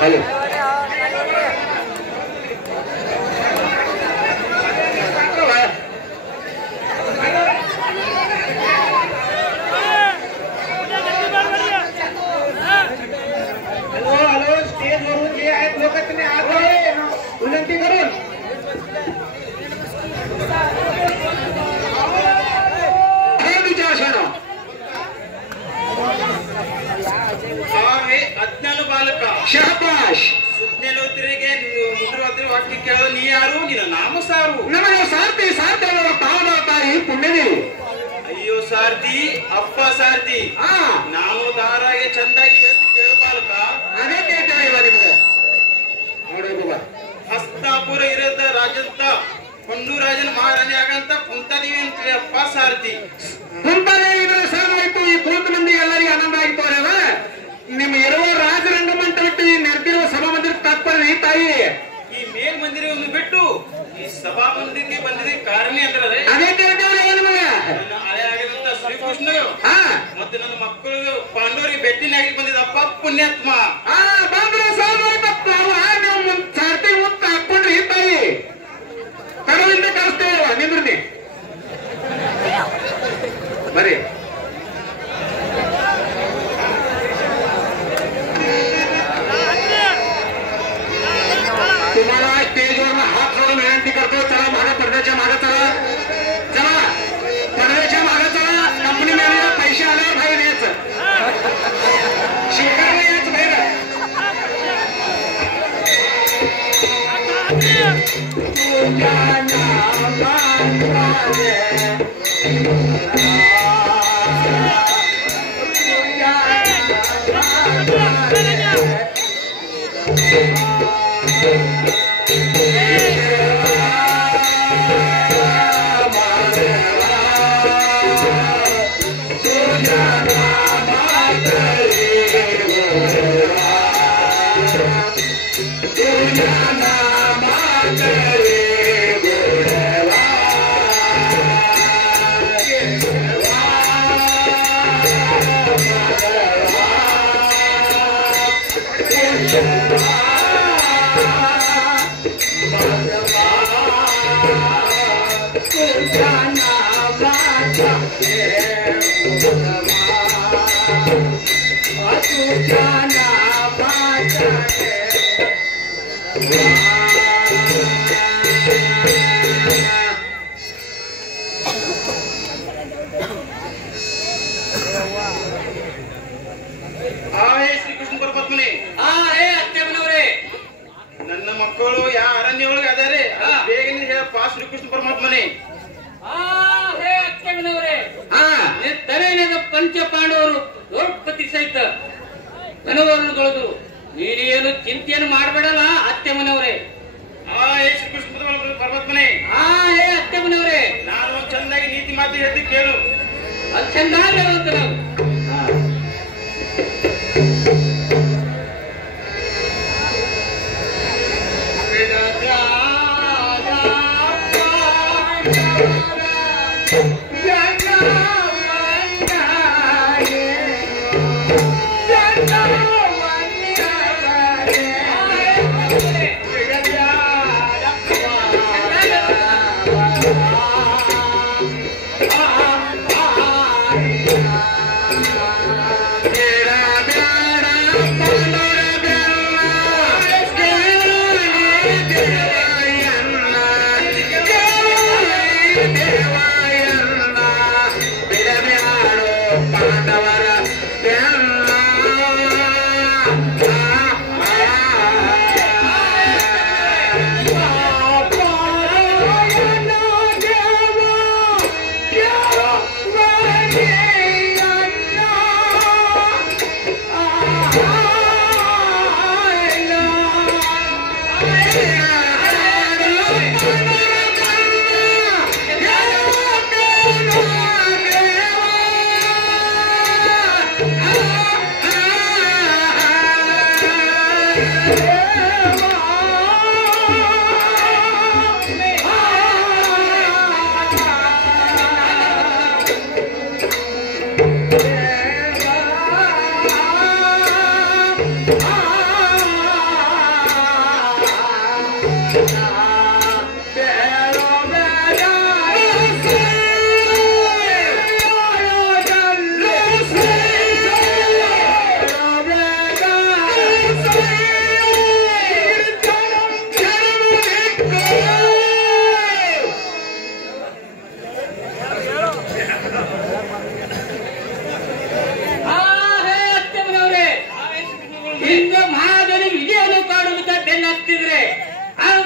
Hello विनंती करून ಅಜ್ಞಾನ ಬಾಲಕ ಶಹಬಾಷ್ ಸುಜ್ಞಾನೋತ್ತರಿಗೆ ಮುಂದಿನ ವಾಕ್ಯ ಕೇಳಲು ನೀ ಯಾರು ನಿನ್ನ ನಾಮ ಸಾರು ನಮಗೆ ಸಾರ್ಥಿ ಸಾಧ್ಯ ತಾಯಿ ಪುಣ್ಯದೇವಿ ಅಯ್ಯೋ ಸಾರಥಿ ಅಪ್ಪ ಸಾರಥಿ ಹಾ ನಾನು ದಾರಾಗೆ ಚಂದಾಗಿ ಹೇಳ್ತಿ ಕೇಳು ಬಾಲಕ ಅದೇ ಕೇಳ್ತಾರೆ ಇವ ನಿಮ್ಗೆ ನೋಡಿ ಬಾಬಾ ಹಸ್ತಾಪುರ ಇರದ ರಾಜಂತ ಕೊಂಡು ರಾಜನ ಮಹಾರಾಣಿ ಆಗಂತ ಕುಂತದೇವಿ ಅಂತ ಅಪ್ಪ ಸಾರಥಿ ಕುಂತದೇವಿ ಸಾರಾಯ್ತು ಈ ಕುಂತ ಮಂದಿ ಎಲ್ಲರಿಗೂ ಆನಂದ ಆಗಿತ್ತು ಅವರವ ನಿಮ್ಮ ಇರುವ ರಾಜರಂಗ ಮಂಟ ಬಿಟ್ಟು ಈ ನೆರೆದಿರುವ ಸಭಾ ಮಂದಿರ ತಾತ್ಪರ್ಯ ತಾಯಿ ಈ ಮೇಲ್ ಮಂದಿರವನ್ನು ಬಿಟ್ಟು ಈ ಸಭಾ ಮಂದಿರಕ್ಕೆ ಬಂದಿದೆ ಕಾರಣ ಅಂದ್ರೆ ಅದೇ ಕೇಳ್ತೇವೆ ನಿಮಗೆ ನನ್ನ ಹಳೆ ಆಗಿದಂತ ಶ್ರೀಕೃಷ್ಣರು ಹಾ ಮತ್ತೆ ನನ್ನ ಮಕ್ಕಳು ಪಾಂಡವರಿಗೆ ಭೇಟಿನಾಗಿ ಬಂದಿದ್ದಪ್ಪ ಪುಣ್ಯಾತ್ಮ ಬಂದ್ರೆ ಸಾರಾಯ್ತಪ್ಪ ನೀವು ಸಾರ್ತಿ ಮುತ್ತ ಹಾಕೊಂಡ್ರಿ ತಾಯಿ ಕಡವಿಂದ ಕಳಿಸ್ತೇವ ನಿಂದ್ರಿ ಬರ್ರಿ तुम्हाला स्टेजवर हात जोडून विनंती करतो चला मागे पडद्याच्या मागे चला चला पडद्याच्या मागे चला कंपनी मॅनेजर पैसे आल्यावर बाहेर यायचं शिकायला यायचं बाहेर ಶ್ರೀಕೃಷ್ಣ ಪರಮಾತ್ಮನೇ ಅತ್ತೆಮ್ಮನವರೇ ನನ್ನ ಮಕ್ಕಳು ಯಾವ ಅರಣ್ಯ ಒಳಗೆ ಅದಾರೆ ಬೇಗನೆ ಹೇಳಪ್ಪ ಶ್ರೀಕೃಷ್ಣ ಪರಮಾತ್ಮನೇ ಹೇ ಅಕ್ಕಮ್ಮನವರೇ ತಲೆನೇದ ಪಂಚ ಪಾಂಡವರು ದ್ರೌಪದಿ ಸಹಿತ ಮನವರನ್ನು ತೊಳೆದು ನೀನೇನು ಚಿಂತೆಯನ್ನು ಮಾಡಬೇಡಲ್ಲ ಅತ್ತೆಮ್ಮನವರೇ ಶ್ರೀಕೃಷ್ಣ ಪರಮಾತ್ಮನೇ ಹೇ ಅತ್ತೆಮ್ಮನವರೇ ನಾನು ಚಂದಾಗಿ ನೀತಿ ಮಾತು ಹೇಳ್ತಿ ಕೇಳು ಅದು ಚಂದಾಗಿ ಹೇಳುವಂತ ನಾವು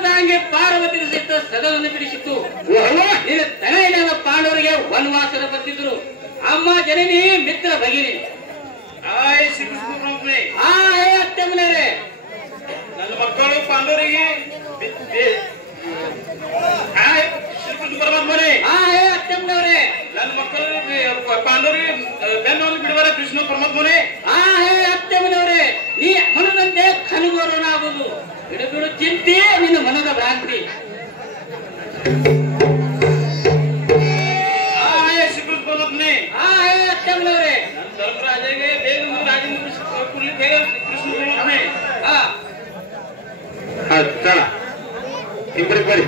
ಅರ್ಧಾಂಗಿ ಪಾರ್ವತಿ ಸಹಿತ ಸದನವನ್ನು ಬಿಡಿಸಿತ್ತು. ನಿನ್ನ ತಲೆಯ ಪಾಂಡವರಿಗೆ ವನವಾಸದ ಬಂದಿದ್ರು. ಅಮ್ಮ ಜನನಿ ಮಿತ್ರ ಭಗಿನಿ. ಆಯ್ ಶ್ರೀಕೃಷ್ಣ ಪರಮಾತ್ಮನೇ. ಅತ್ತೆ ಮನೆಯವರೇ, ನನ್ನ ಮಕ್ಕಳು ಪಾಂಡವರಿಗೆ ಶ್ರೀಕೃಷ್ಣ ಪರಮಾತ್ಮನೇ. ಅತ್ತೆ ಮನೆಯವರೇ, ನನ್ನ ಮಕ್ಕಳು ಪಾಂಡವರಿಗೆ ಬೆನ್ನವನ್ನು ಬಿಡುವರ ಕೃಷ್ಣ ಪರಮಾತ್ಮನೇ. ಅತ್ತೆ ಮನೆಯವರೇ, ನೀ ಮನದಂತೆ ಕನುಗೋರನಾಗುವುದು. ಬಿಡು ಬಿಡು ಚಿಂತೆ ನಿನ್ನ ಮನದ ಭ್ರಾಂತಿ. ಶ್ರೀಕೃಷ್ಣ ಪರಮಾತ್ಮನೇ. ಅತ್ತೆ ಮನೆಯವರೇ, ನನ್ನ ಧರ್ಮರಾಜಗೆ ಬೇಗ ರಾಜೇಂದ್ರ ಕುರ್ಲಿ ಬೇಗ ಕೃಷ್ಣ ಪರಮಾತ್ಮನೇ. ಚಲ ಇಬ್ಬರಿಗೆ ಬರ್ರಿ.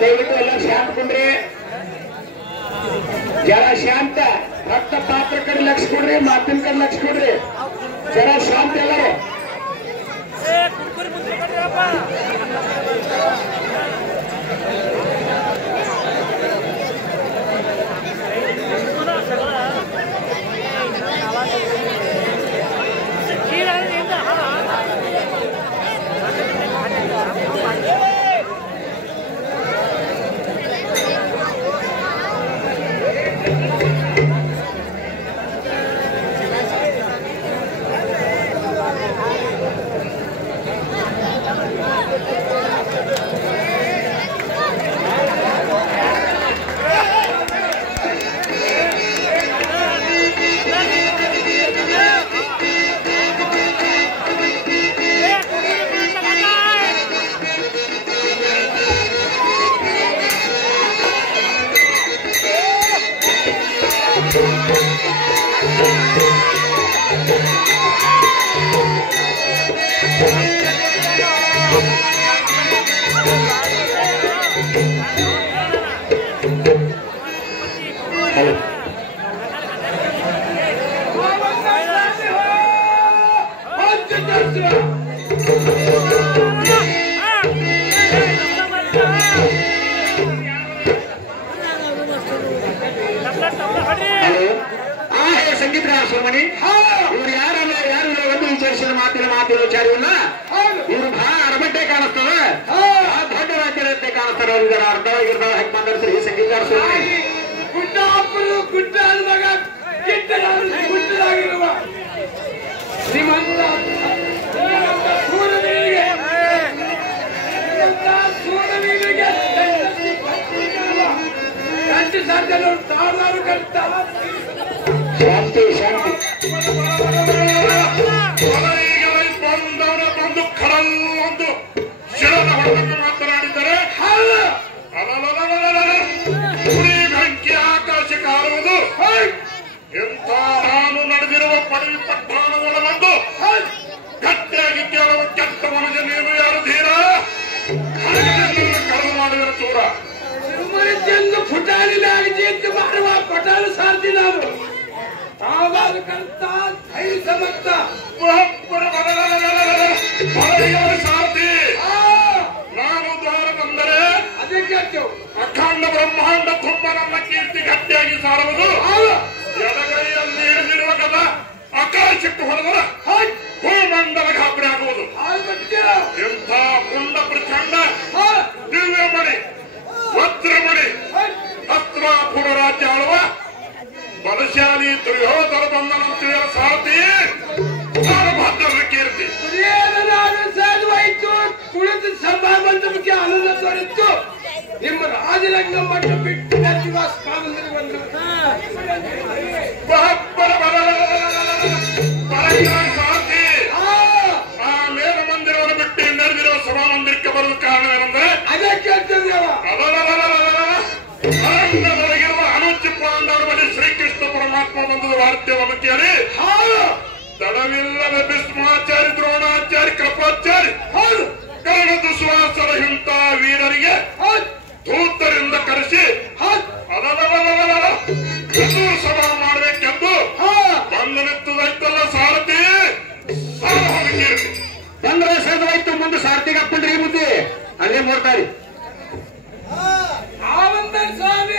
ದಯವಿಟ್ಟು ಎಲ್ಲ ಶಾಂತ ಕುಂಡ್ರಿ, ಜರ ಶಾಂತ. ರಕ್ತ ಪಾತ್ರ ಕಡೆ ಲಕ್ಷ ಕೊಡ್ರಿ, ಮಾತಿನ ಕಡೆ ಲಕ್ಷ ಕೊಡ್ರಿ. ಜರ ಶಾಂತ ಎಲ್ಲರೂ. ಸಂಗೀತಗಾರ ಸೋಮನಿ ಇವ್ರು ಯಾರು ಒಂದು ವಿಚಾರಿಸಿದ ಮಾತಿನ ವಿಚಾರವಿಲ್ಲ. ಇವ್ರು ಬಹಳ ಅರಬಟ್ಟೆ ಕಾಣಿಸ್ತದ, ದೊಡ್ಡ ರಾಜ್ಯದಂತೆ ಕಾಣಿಸ್ತಾರೆ. ಅವ್ರಿಗೆ ಅರ್ಥವಾಗಿರ್ತಾವ ಹೆಂಗ್ ಮಾತಾಡ್ತಾರೆ ಈ ಸಂಗೀತಗಾರ ಸೋಮನಿ. ಗುಡ್ಡ ಅಂದಾಗ ಗುಡ್ಡಲಾಗಿರುವ ಶ್ರೀಮಂತ ಸೂರವೀರಿಗೆ ಗಂಟು ಸಾಧ್ಯರು ಸಾವಿರಾರು ಗಂಟ ಶಾಂತಿ ಶಾಂತಿ. ಬಂದು ಕಡಲ್ಲೊಂದು ಶಿರದ ಹೊಡೆದು ಮಾತನಾಡಿದ್ದಾರೆ. ಗುರಿ ಬೆಂಕಿ ಆಕಾಶಕ್ಕೆ ಹಾರುವುದು ಎಂಥ ನಾನು ನಡೆದಿರುವ ಪಡವಿ ಪಟ್ಟಣದೊಳಗೊಂದು ಗಟ್ಟಿಯಾಗಿ ಕೇಳುವ ಕೆಟ್ಟ ಮನುಷ್ಯ ನೀನು ಯಾರು ಧೀರ ಕಳೆದು ಮಾಡಿದ ಚೂರ ಚೆಂದು ಪುಟಾಣಿನಾಗಿ ಜೀತು ಮಾಡುವ ಪಟಾಲು ಸಾರ್ತಿ ನಾನು ತಾವಾಗಂತ ಧೈರ್ಯ ಸಾರಥಿ ನಾನು ದ್ವಾರ ಬಂದರೆ ಅದಕ್ಕೆ ಅಖಂಡ ಬ್ರಹ್ಮಾಂಡ ತುಂಬ ನನ್ನ ಕೀರ್ತಿ ಗಟ್ಟಿಯಾಗಿ ಸಾರುವುದು. ಎಡಗೈಯಲ್ಲಿ ಹಿಡಿದಿರುವ ಕದ ಆಕಾಶ ಸಿಟ್ಟು ಹೊಡೆದರ ಭೂಮಂಡಲ ಗಾಬರಿ ಆಗುವುದು. ಎಂಥ ಪುಂಡ ಪ್ರಚಂಡ ದಿವ್ಯ ಮಣಿ ವಜ್ರ ಮಣಿ ಹಸ್ತಾಪುರ ರಾಜ್ಯ ಆಳುವ ಬಲಶಾಲಿ ದುರ್ಯೋಧನ ಬಂದನಂತ ಸಾರಥಿ ಭದ್ರನ ಕೀರ್ತಿ ಸಾಧುವಾಯಿತು. ಕುಳಿತು ಸಭಾಮಂಟಪಕ್ಕೆ ಆನಂದ ತೋರಿತ್ತು. ನಿಮ್ಮ ರಾಜರಂಗ ಮಠ ಬಿಟ್ಟು ದಿವಸ ಕಾಲದಲ್ಲಿ ಬಂದು ಸಾರಥಿ ಆ ಮೇಲ ಮಂದಿರವನ್ನು ಬಿಟ್ಟು ನೆರೆದಿರುವ ಸಭಾ ಮಂದಿರಕ್ಕೆ ಬರುವ ಕಾರಣವೇನೆಂದರೆ ಅದೇ ಕೇಳ್ತಿದ್ದೇವ ಅರಣ್ಯದೊಳಗಿರುವ ಅನುಚಿತ ಪಾಂಡವರ ಬಳಿ ಶ್ರೀಕೃಷ್ಣ ಪರಮಾತ್ಮ ಬಂದ ವಾರ್ತೆಯನ್ನು ಕೇಳಿ ತಡವಿಲ್ಲದ ಭೀಷ್ಮಾಚಾರ್ಯ ದ್ರೋಣಾಚಾರ್ಯ ಕೃಪಾಚಾರ್ಯ ಕರ್ಣ ದುಶ್ವಾಸರ ಇಂಥ ವೀರರಿಗೆ ದೂತರಿಂದ ಕರೆಸಿ ಸಭಾ ಮಾಡಬೇಕೆಂದು ಬಂದು ನಿಂತದೈತಲ್ಲ ಸಾರಥಿ ಕೀರ್ತಿ ಬಂದ್ರೆ ಸೇದವಾಯ್ತು. ಮುಂದೆ ಸಾರ್ತಿಗೆ ಹಾಕೊಂಡ್ರಿ ಬುದ್ಧಿ ಅಲ್ಲೇ ನೋಡ್ತಾರಿ. ಸ್ವಾಮಿ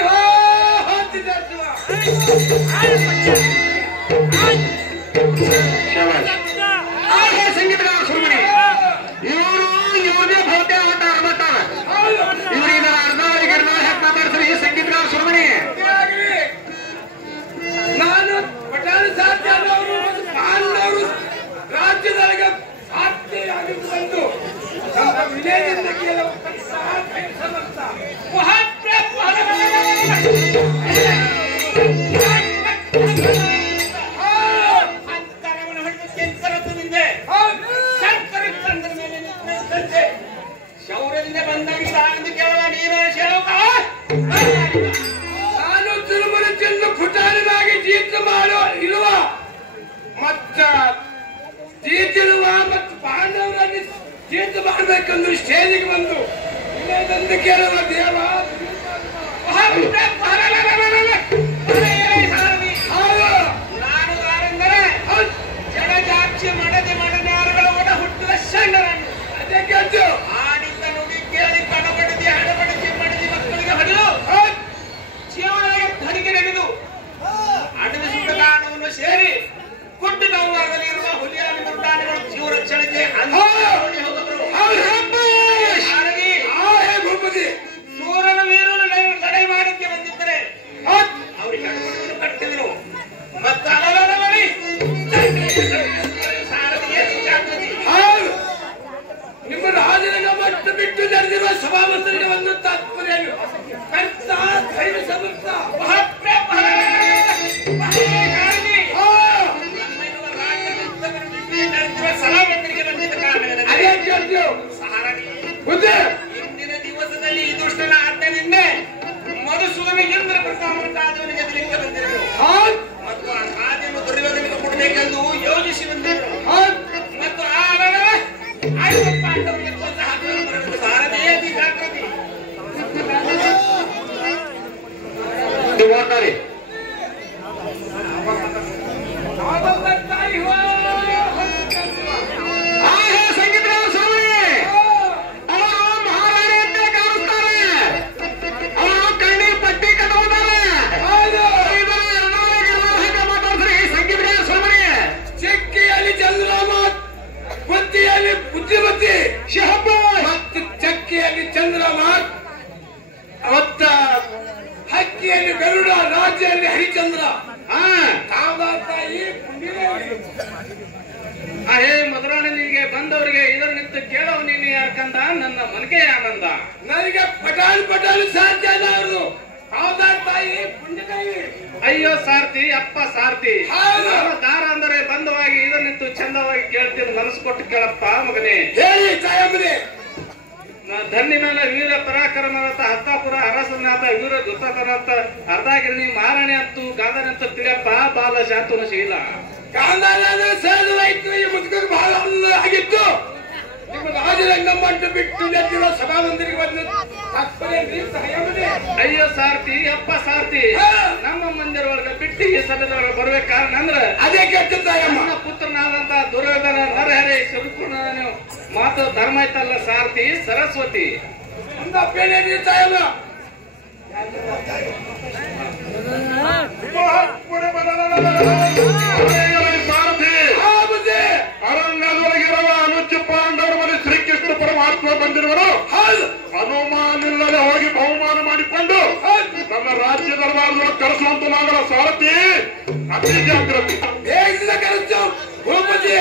ಸಂಗೀತಗಾರ ಸುಮ್ಮನೆ ಇವ್ರದೇ ಭೌತೆ ಆಟ ಆಡ್ಬರ್ತಾವ. ಇವ್ರಿಗೆ ಅರ್ಧವರೆಗೆ ಹೆಕ್ ಮಾತಾಡ್ತಾರೆ. ಈ ಸಂಗೀತಗಾರ ಸುಮ್ಮನೆ ನಾನು ಪಟಾಣ ಸಾಧ್ಯ ಪಾಂಡವರು ರಾಜ್ಯದೊಳಗೆ ಸಾಧ್ಯವಾಗಿ ಬಂದು ವಿನಯದಿಂದ ಕೇಳುವ ಸಮರ್ಥ ಶೌರ್ಯದಿಂದ ಬಂದಾಗ ಕೇಳುವ ನೀರು ನಾನು ತಿರುಮಲ ಚೆಂದು ಪುಟಾಣನಾಗಿ ಜೀತ ಮಾಡೋ ಇರುವ ಮತ್ತ ಜೀತಿರುವ ಮತ್ತು ಪಾಂಡವರನ್ನು ಜೀತ ಮಾಡಬೇಕೆಂದು ಸ್ಟೇಜಿಗೆ ಬಂದು ವಿನಯದಿಂದ ಕೇಳುವ ದೇವ ನಾನು ಯಾರೆಂದರೆ ಜಡಜಾಕ್ಷಿ ಮಾಡದೆ ಮಾಡನಾರುಗಳ ಒಡ ಹುಟ್ಟುವ ಸಣ್ಣರನ್ನು ಅದೇ ಕೇಳ್ತು ಆಡಿದ್ದ ನುಡಿ ಕೇಳಿ ಕಣಬಡಿಸಿ ಹಣಬಡಿಸಿ ಮಡಿಸಿ ಮಕ್ಕಳಿಗೆ ಹೊಡೆದು ಜೀವನಕ್ಕೆ ಧಡಿಗೆ ನಡೆದು ಅಡವಿಸಿದ ಕಾರಣವನ್ನು ಸೇರಿ ಗುಡ್ಡ ನೋವಾಗಲಿ ಇರುವ ಹುಲಿಯಾಗಿ ಮೃತಾನಿಗಳು ಜೀವ ರಕ್ಷಣೆಗೆ ಸೂರನ ವೀರರು ಲಡೈ ಮಾಡಕ್ಕೆ ಬಂದಿದ್ದರೆ ಅವರಿಗೆ ಕಟ್ಟಿದರು ಮತ್ತು ಅಲವರವರಿ ನಿಮ್ಮ ರಾಜನ ಮಟ್ಟ ಬಿಟ್ಟು ನಡೆದಿರುವ ಸಭಾಮಂದಿರಕ್ಕೆ ಒಂದು ತಾತ್ಪರ್ಯ ಸಭಾಮಂದಿರಿಗೆ ಬಂದಿದ್ದ ಇಂದಿನ ದಿವಸದಲ್ಲಿ ಈ ದುಷ್ಟನ ಅಡ್ಡನಿಂದೆ ಮಧುಸೂದನ ಇಂದ್ರ ಪ್ರತಾಪನಿಗೆ ಲಿಂಗ ಬಂದಿದ್ದರು ಮತ್ತು ಆ ರಾಜನು ದುರ್ಯೋಧನಿಗೆ ಕೊಡಬೇಕೆಂದು ಯೋಜಿಸಿ ಬಂದಿದ್ದರು ಮತ್ತು ಆ ಪಾಂಡವರಿಗೆ ಕೊಂದ ಹಾಕಲು ಸಾರಥಿಯೇ ಜಾಗೃತಿ ಮಾಡ್ತಾರೆ. ಸಂಗೀತಗಾರ ಸುಮ್ಮನೆ ಅವರು ಮಹಾರಾಣಿ ಅಂತ ಕಾಣಿಸ್ತಾರೆ. ಅವರು ಕಣ್ಣಿ ಪಟ್ಟಿ ಕಟ್ಟುತ್ತಾರೆ. ಮಾತಾಡ್ತಾರೆ. ಸಂಗೀತಗಾರ ಸುಮ್ಮನೆ ಚೆಕ್ಕಿಯಲ್ಲಿ ಚಂದ್ರಮ ಬುದ್ಧಿಯಲ್ಲಿ ಬುದ್ಧಿಮತಿ ಮತ್ತು ಚಕ್ಕಿಯಲ್ಲಿ ಚಂದ್ರಮ ಅವತ್ತ ಹಕ್ಕಿಯಲ್ಲಿ ಗರುಡ ರಾಜ್ಯದಲ್ಲಿ ಹರಿಚಂದ್ರ ತಾಯಿ ಹೇ ಮಧುರಾಣಿಗೆ ಬಂದವರಿಗೆ ಇದರ ನಿಂತು ಕೇಳವ್ ನೀನು ಯಾಕಂದ ನನ್ನ ಮನಗೆ ಆನಂದ. ನನಗೆ ಪಟಾಣ್ ಸಾಧ್ಯ ಅವರು ತಾಯಿ ಪುಣ್ಯಕಾಯಿ. ಅಯ್ಯೋ ಸಾರ್ಥಿ ಅಪ್ಪ ಸಾರ್ಥಿ ದಾರ ಅಂದರೆ ಬಂದವಾಗಿ ಇದರ ನಿಂತು ಚಂದವಾಗಿ ಕೇಳ್ತೀನಿ. ಮನಸ್ಸು ಕೊಟ್ಟು ಕೇಳಪ್ಪ ಮಗನೇ. ಹೇಳಿ ತಾಯಮ್ಮನೇ. ಧನ್ಯ ಮೇಲೆ ವೀರ ಪರಾಕ್ರಮನಾಥ ಹಸ್ತಾಪುರ ಅರಸನಾಥ ವೀರ ದುತ್ತನಾಥ ಅರ್ಧಾಗಿರಣಿ ಮಹಾರಾಣಿ ಅಂತೂ ಗಾಂಧಾರಿ ಅಂತ ತಿಳಿಯಪ್ಪ ಬಾಲ ಶಾತುನ ಶೀಲ ಗಾಂಧಾರ ಸಾಧುವಾಯ್ತು. ಈ ಮುದುಕರು ಬಹಳ ಆಗಿತ್ತು. ನಿಮ್ಮ ರಾಜರಂಗ ಮಟ್ಟ ಬಿಟ್ಟು ನೆಟ್ಟಿರುವ ಸಭಾಮಂದಿರಿಗೆ ಬಂದು ಅಯ್ಯೋ ಸಾರ್ಥಿ ಅಪ್ಪ ಸಾರ್ಥಿ ನಮ್ಮ ಮಂದಿರ ಒಳಗೆ ಬಿಟ್ಟು ಈ ಸಭೆದೊಳಗೆ ಬರ್ಬೇಕು. ಕಾರಣ ಅಂದ್ರೆ ಅದೇ ಕೆಟ್ಟಿದ್ದಾಯ ನನ್ನ ಪುತ್ರನಾದಂತ ದುರ್ಯೋಧನ ನರಹರಿ ಸುರುಪುರ ಮಾತು ಧರ್ಮ ಐತಲ್ಲ ಸಾರ್ಥಿ ಸರಸ್ವತಿ ಸಾರಥಿ ದರಬಾರದೊಳಗೆ ಕಳಿಸುವಂತ ನಾಗರ ಸಾರಥಿ ಅತಿ ಜಾಗ್ರತೆ ಬೇಗದಿಂದ ಕರೆಸ್ತು ಭೂಪತಿ.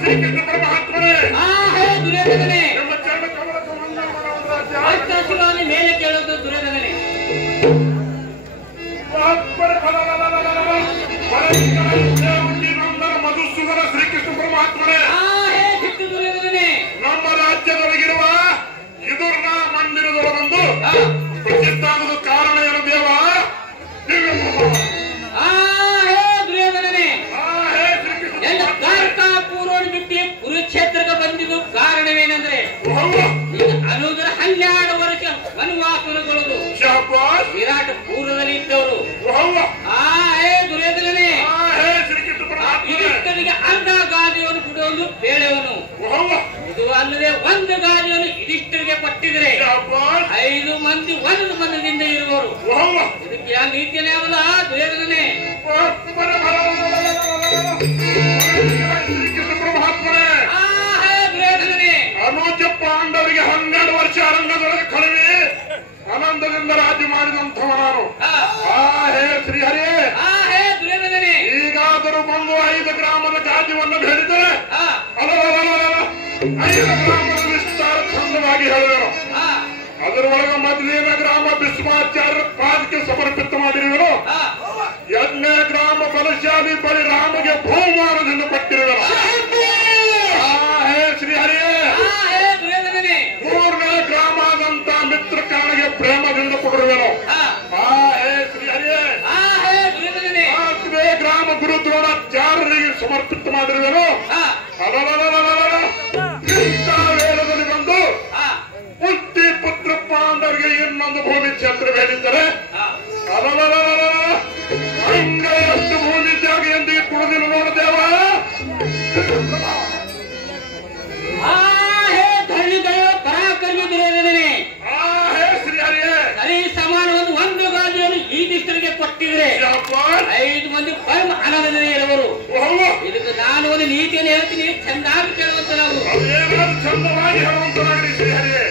ಶ್ರೀಕೃಷ್ಣ ಪರಮಾತ್ಮನೇ ದುರ್ಯೋಧನನೇ ನಮ್ಮ ಚಂಡ ಕಮಲ ಸಂಬಂಧ ಆಕಾಶವಾಣಿ ಮೇಲೆ ಕೇಳೋದು ದುರ್ಯೋಧನನೇ. ಮಧುಸೂದನ ಶ್ರೀಕೃಷ್ಣ ಪರಮಾತ್ಮನೇ ದುರ್ಯೋಧನನೇ ನಮ್ಮ ರಾಜ್ಯದೊಳಗಿರುವ ಇದುರ್ನ ಮಂದಿರದೊಳಗೊಂದು ಪ್ರಸಿದ್ಧಾಗದ ಕಾರಣ ಏನು ದೇವ? ದುರ್ಯೋಧನನೇ ಎಲ್ಲ ಪೂರ್ವವನ್ನು ಬಿಟ್ಟು ಕುರುಕ್ಷೇತ್ರಕ್ಕೆ ಬಂದಿದ್ದು ಕಾರಣವೇನೆಂದ್ರೆ ಅನುದರ 12 ವರ್ಷ ವನವಾಸಗೊಳ್ಳೋದು ವಿರಾಟ ಪೂರ್ವದಲ್ಲಿ ಇದ್ದವರು. ದುರ್ಯೋಧನನೇ ಯುಧಿಷ್ಠನಿಗೆ ಅರ್ಧ ಗಾದಿಯನ್ನು ಬಿಡುವುದು ಬೇಳೆಯವನು. ಇದು ಅಲ್ಲದೆ ಒಂದು ಗಾದಿಯನ್ನು ಯುಧಿಷ್ಠರಿಗೆ ಕೊಟ್ಟಿದ್ರೆ 5 ಮಂದಿ ಒಂದು ಮನದಿಂದ ಇರುವರು. ಇದಕ್ಕೆ ಯಾವ ನೀತಿಯೇ ಅವಲ್ಲ ದುರ್ಯೋಧನನೇ. ಅನೋಜ ಪಾಂಡವರಿಗೆ 12 ವರ್ಷ ಅರಣ್ಯದೊಳಗೆ ಕಳೆವಿ ಆನಂದದಿಂದ ರಾಜ್ಯ ಮಾಡಿದಂಥವ ನಾನು. ಹೇ ಶ್ರೀಹರಿ, ಈಗಾದರೂ ಬಂದು 5 ಗ್ರಾಮದ ಗಾದ್ಯವನ್ನು ಹೇಳಿದರೆ 5 ಗ್ರಾಮದ ವಿಸ್ತಾರ ಚಂದವಾಗಿ ಹೇಳಿದರು. ಅದರೊಳಗೆ ಮೊದಲಿನ ಗ್ರಾಮ ಭೀಷ್ಮಾಚಾರ್ಯ ಪಾದಕ್ಕೆ ಸಮರ್ಪಿತ ಮಾಡಿರುವರು. 2ನೇ ಗ್ರಾಮ ಬಲಶಾಲಿ ಬಳಿ ರಾಮಗೆ ಬಹುಮಾನದಿಂದ ಕೊಟ್ಟಿರುವರು. ಹೇ ಶ್ರೀಹರಿಯೇ, 3ನೇ ಗ್ರಾಮ ಆದಂತ ಮಿತ್ರ ಕಾಣಿಗೆ ಪ್ರೇಮದಿಂದ ಕೊಟ್ಟಿರುವರು. ಹೇ ಶ್ರೀಹರಿಯೇ, 4ನೇ ಗ್ರಾಮ ಗುರು ದ್ರೋಣಾಚಾರ್ಯರಿಗೆ ಸಮರ್ಪಿತ ಮಾಡಿರುವರು. ಇಂಥ ವೇಳದಲ್ಲಿ ಬಂದು ಪುತ್ರಿ ಪುತ್ರ ಪಾಂಡವರಿಗೆ ಇನ್ನೊಂದು ಭೂಮಿ ಕ್ಷೇತ್ರ ಹೇಳಿದ್ದಾರೆ. ಹಂಗ ಎಷ್ಟು ಭೂಮಿ ಜಾಗ ಎಂದಿಗೆ ಕುಡಿದಿಲ್ಲ ನೋಡದೇವ. ಪರಾಕರ್ಮಿ ದುರ್ಯೋಧನನೇ, ಸರಿ ಸಮಾನ ಒಂದು ಗಾದಿಯನ್ನು ಯುಧಿಷ್ಠರಿಗೆ ಕೊಟ್ಟಿದ್ರೆ 5 ಮಂದಿ ಪರಮ ಅನಗದನೇ ಇರುವರು. ಇದಕ್ಕೆ ನಾನು ಒಂದು ನೀತಿಯನ್ನು ಹೇಳ್ತೀನಿ, ಚೆನ್ನಾಗಿ ಕೇಳುವಂತ ನಾವು. ಚಂದವಾಗಿ ಹೇಳುವಂತನಾಗಲಿ ಶ್ರೀಹರಿಯೇ.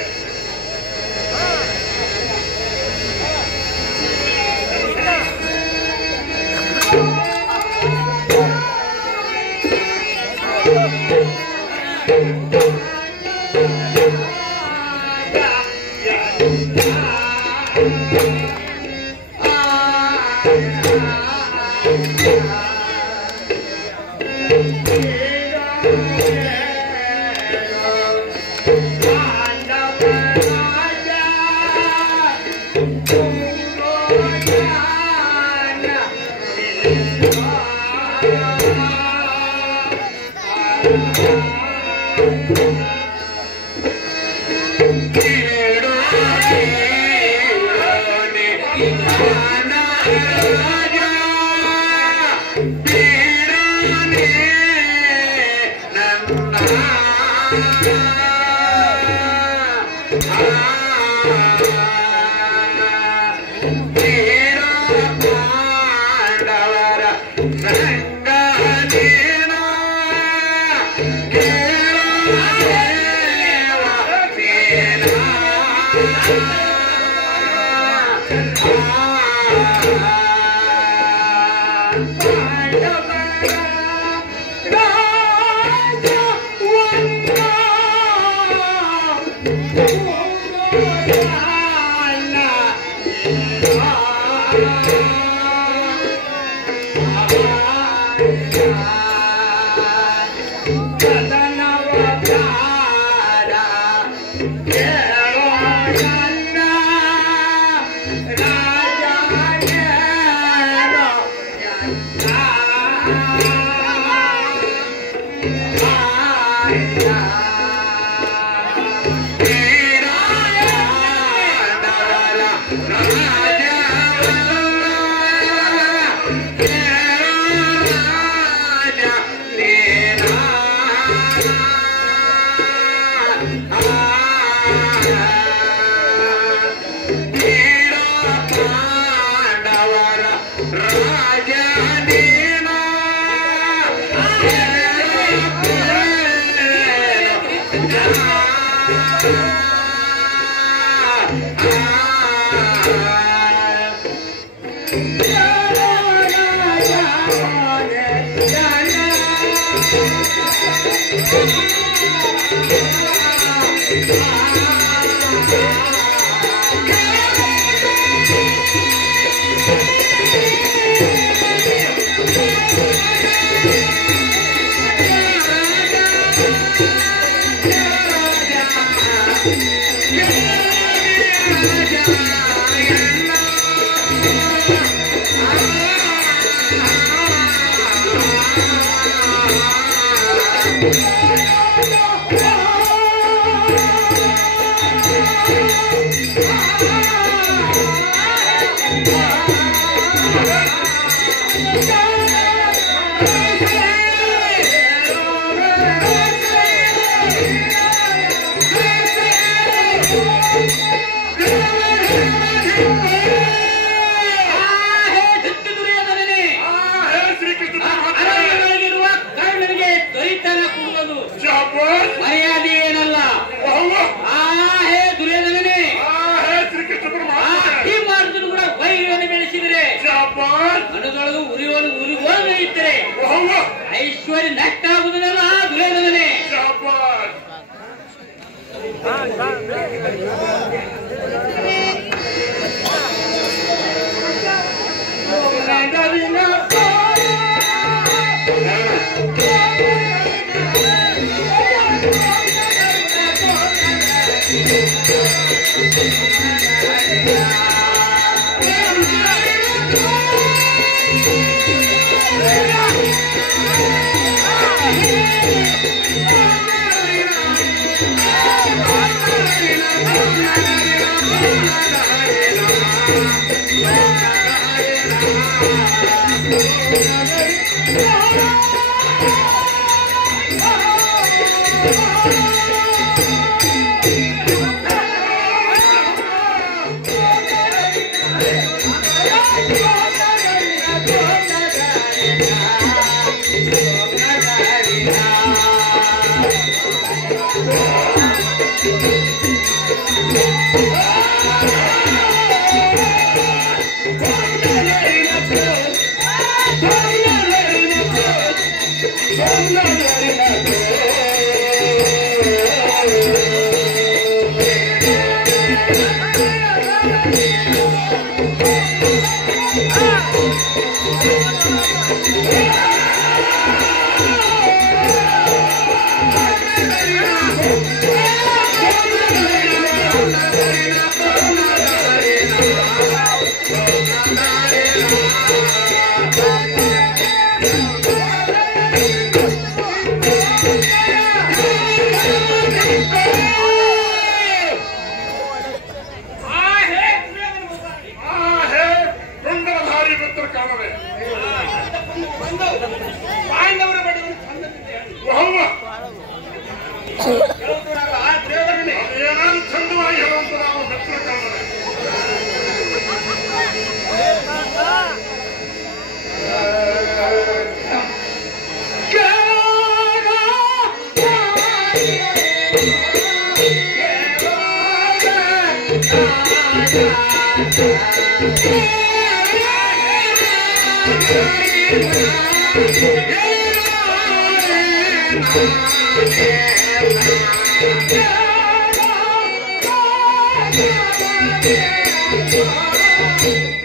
ಮರ್ಯಾದೆ ಏನಲ್ಲ. ಹೇ ದುರ್ಯೋಧನನೇ, ಈ ಮಾರ್ಗದಲ್ಲೂ ಕೂಡ ವೈರ್ಯವನ್ನು ಬೆಳೆಸಿದರೆ ಮನದೊಳಗೆ ಉರಿಗೋಲು ಇದ್ದರೆ ಐಶ್ವರ್ಯ ನಷ್ಟ ಆಗುವುದಲ್ಲ ದುರ್ಯೋಧನನೇ.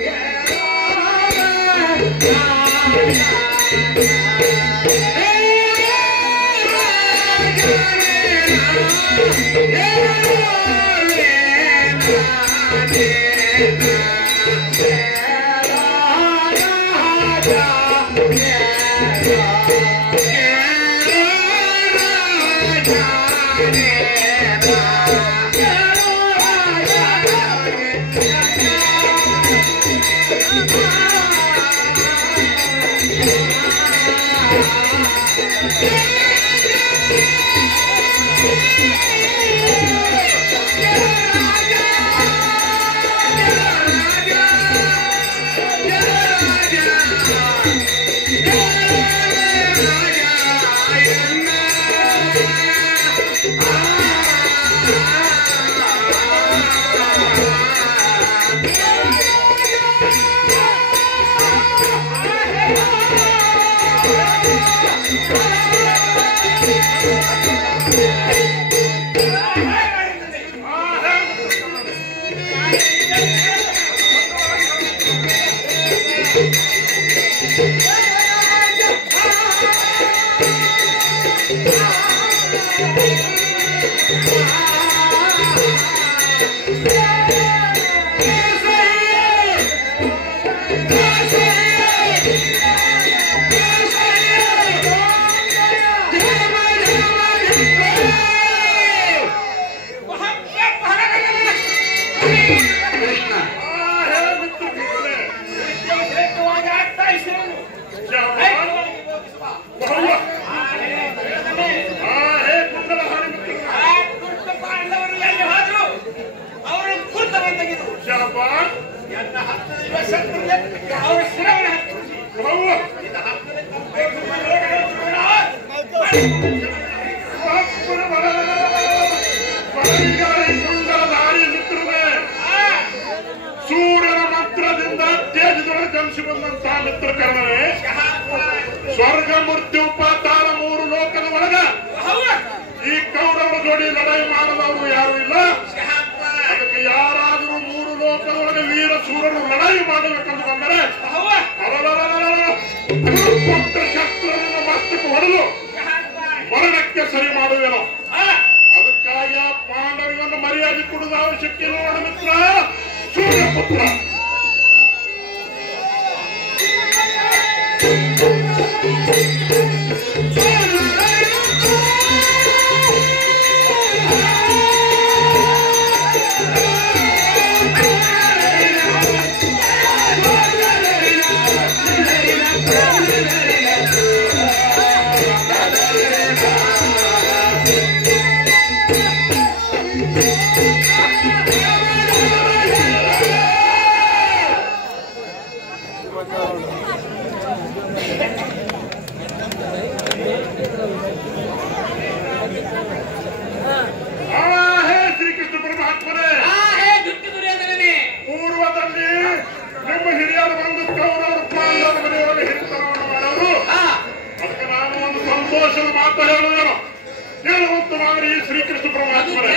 Yeah. ಸೂರ್ಯನ ಮಂತ್ರದಿಂದ ತೇಜದೊಳಗೆ ಜನಿಸಿ ಬಂದಂತಹ ಮಿತ್ರ ಕರ್ಣವೇ, ಸ್ವರ್ಗ ಮೃತ್ಯು ಪಾತಾಳ ಮೂರು ಲೋಕದ ಒಳಗ ಈ ಕೌರವ ಜೋಡಿ ಲಡಾಯಿ ಮಾಡದವರು ಯಾರು ಇಲ್ಲ. ಅದಕ್ಕೆ ಯಾರಾದರೂ ಮೂರು ಲೋಕದ ಒಳಗೆ ವೀರ ಸೂರರು ಲಡಾಯಿ ಮಾಡಬೇಕಂತ ಬಂದರೆ ಕೊಟ್ಟ ಶಸ್ತ್ರವನ್ನು ಮಸ್ತಕ್ಕೆ ಹೊಡೆದು ಮರಣಕ್ಕೆ ಸರಿ ಮಾಡುವೇನೋ. ಅದಕ್ಕಾಗಿ ಆ ಪಾಂಡವಿಗೊಂದು ಮರ್ಯಾದೆ ಕೊಡುವ ಅವಶ್ಯಕತೆ ನೋಡ ಮಿತ್ರ ಸೂರ್ಯಪುತ್ರ. ಶ್ರೀಕೃಷ್ಣ ಪರಮಾತ್ಮನೇ, ಪೂರ್ವದಲ್ಲಿ ನಿಮ್ಮ ಹಿರಿಯರು ಬಂದು ಕೌರವರು ಪಾಂಡವರ ಮನೆಯಲ್ಲಿ ಹಿರಿತನವನ್ನು ಮಾಡೋರು. ಅದಕ್ಕೆ ನಾನು ಒಂದು ಸಂತೋಷದ ಮಾತು ಹೇಳುವುದೇನು ಹೇಳುವಂತನಾದ್ರೆ ಈ ಶ್ರೀಕೃಷ್ಣ ಪರಮಾತ್ಮನೇ,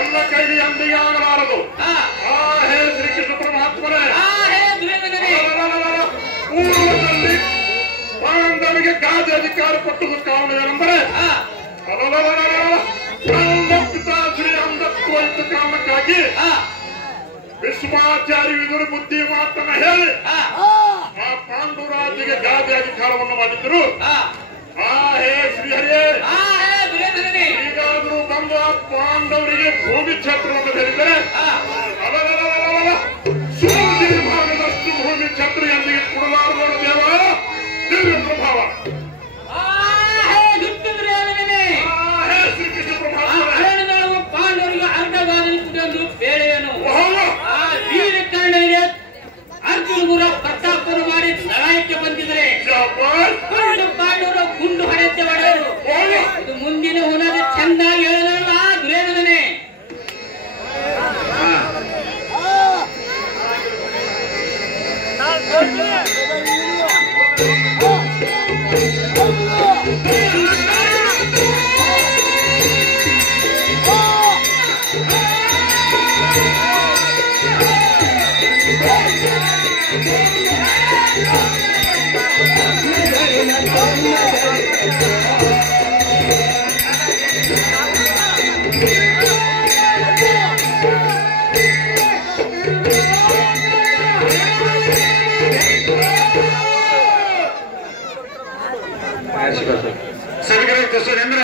ಎಲ್ಲ ಕೈಲಿ ಅಂದಿಗೆ ಆಗಬಾರದು. ಹೇ ಶ್ರೀಕೃಷ್ಣ ಪರಮಾತ್ಮನೇ, ಪೂರ್ವದಲ್ಲಿ ಪಾಂಡವಿಗೆ ಗಾದೆ ಅಧಿಕಾರ ಕೊಟ್ಟುದು ಕಾರಣ ಏನೆಂದರೆ ಪಿತಾಶ್ರೀ ಅಂಧತ್ವ ಇದ್ದ ಕಾರಣಕ್ಕಾಗಿ ವಿಶ್ವಾಚಾರ್ಯ ವಿದುರ ಬುದ್ಧಿ ಮಾತನ್ನ ಹೇಳಿ ಆ ಪಾಂಡುರಾಜಿಗೆ ಗಾದೆ ಅಧಿಕಾರವನ್ನು ಮಾಡಿದ್ರು. ಹೇ ಶ್ರೀಹರಿಯೇ, ಈಗಾದರೂ ಬಂದು ಆ ಪಾಂಡವರಿಗೆ ಭೂಮಿ ಛತ್ರವನ್ನು ಹೇಳಿದರೆ ಸೂರ್ಯ ಭಾಗದಷ್ಟು ಭೂಮಿ ಛತ್ರ ಎಂದಿಗೆ ಕೊಡಲಾರದು ದೇವ. ದಿವ್ಯ ಪ್ರಭಾವ. ಹೇ ಶ್ರೀಕೃಷ್ಣ ಪ್ರಭಾವ. ಪಾಂಡವರಿಗೆ ಅರ್ಧವಾದನು ಬೇಳೆಯನು ವೀರಕರ್ಣನಿಗೆ ಅರ್ಜುನ ಪ್ರತಾಪನ ಮಾಡಿ ಲಡಾಯಕ್ಕೆ ಬಂದಿದ್ರೆ ಪಾಂಡವರ ಗುಂಡು ಹೊಡೆತ್ತೆ ಹೊಡೆದರು. ಇದು ಮುಂದಿನ ಹುನದ ಚೆಂದಾಗಿ ಹೇಳಿದಲ್ಲ ದುರ್ಯೋಧನನೇ. ಸರ್ಕಾರ